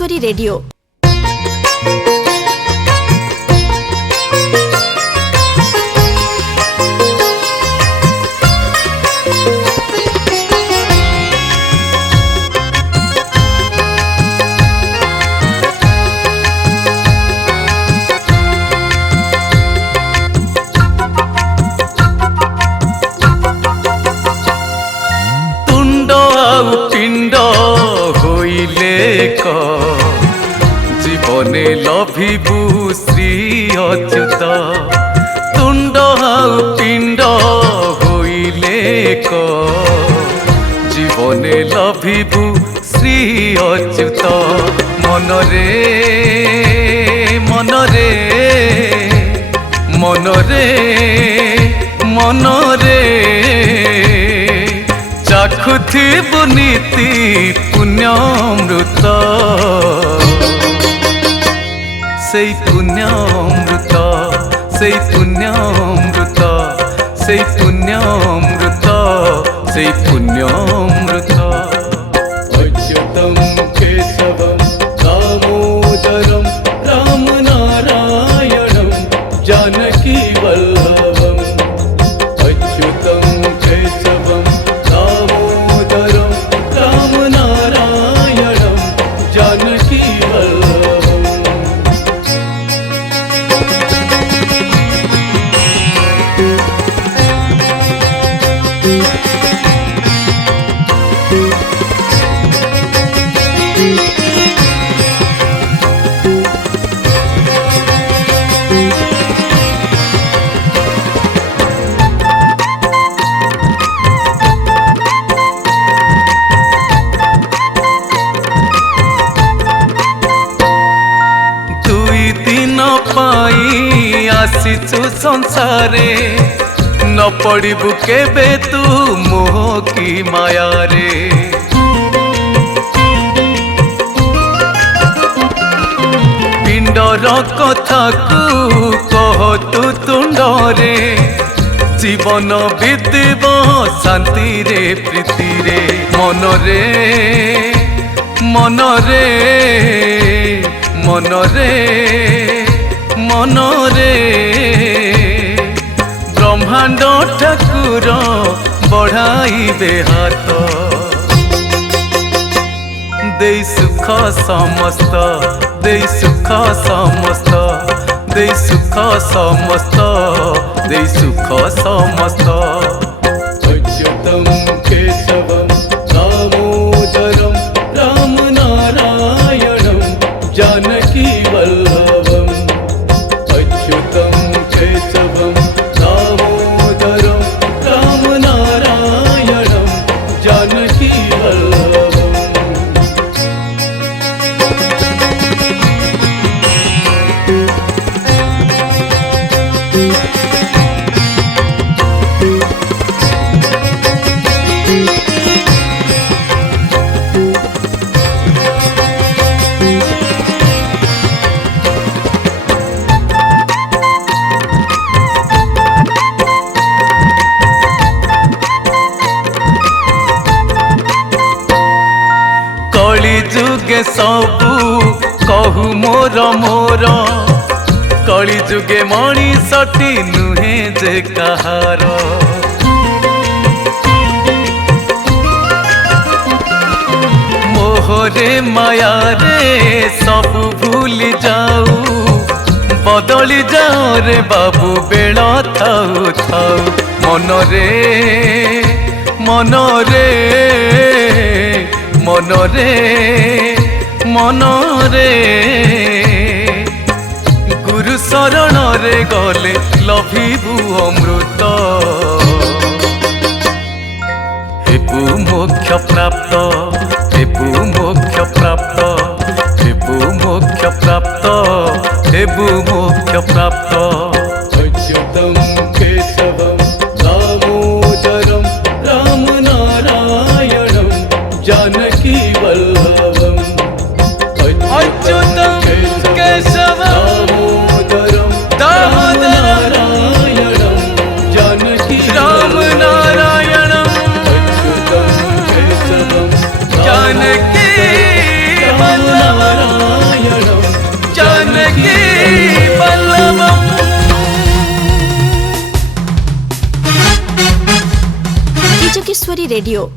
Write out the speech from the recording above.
Rajeshwari radio. जीवने लभिबु Shri Achyut तुंड how पिंड होइले क जीवने लभिबु श्री अच्युत मनरे मनरे मनरे मनरे चाखुथिबु नीति पुण्यमृत से पुण्यमृत से पुण्यमृत से पुण्यमृत से पुण्यमृत अच्युतं केशवं दामोदरं राम नारायणं जानकी वल्लभम् अच्युतं केशवं दामोदरं राम नारायणं जानकी वल्लभम्। आसीचु संसारे न पड़िबु केबे तू मोह की माया रे पिंडर कथा को कह तू तुंडरे जीवन बीतब शांति रे प्रीति रे मनरे मनरे मनरे मनरे ब्रह्मांड ठाकुर बढ़ाइबे हाथ दे सुख समस्त दे सुख समस्त दे सुख समस्त दे सुख समस्त अच्युतं केशवं दामोदरं राम नारायणं जानकी वल्लभम् अच्युतं केशवं दामोदरं राम नारायणं जानकी वल्लभम्। जुगे सबू कहू मोर मोर कली जुगे मणिषटी नुहे जे कहार मोहरे माया रे सबू भूली जाऊ बदली जाओ रे बाबू बेला थाऊ थाऊ मनरे मनरे मनरे मनरे गुरु शरण रे गले लभिबु अमृत हेबु मोक्ष प्राप्त हेबु मोक्ष प्राप्त हेबु मोक्ष प्राप्त हेबु मोक्ष प्राप्त अच्युतं केशवं दामोदरं राम नारायणं जानकी वल्लभम् अच्युतं केशवं दामोदरं नारायणं जानकी राम नारायणं अच्युतं केशवं जानकी वल्लभम्। जानकी वल्लभम। डीजे किशोरी रेडियो।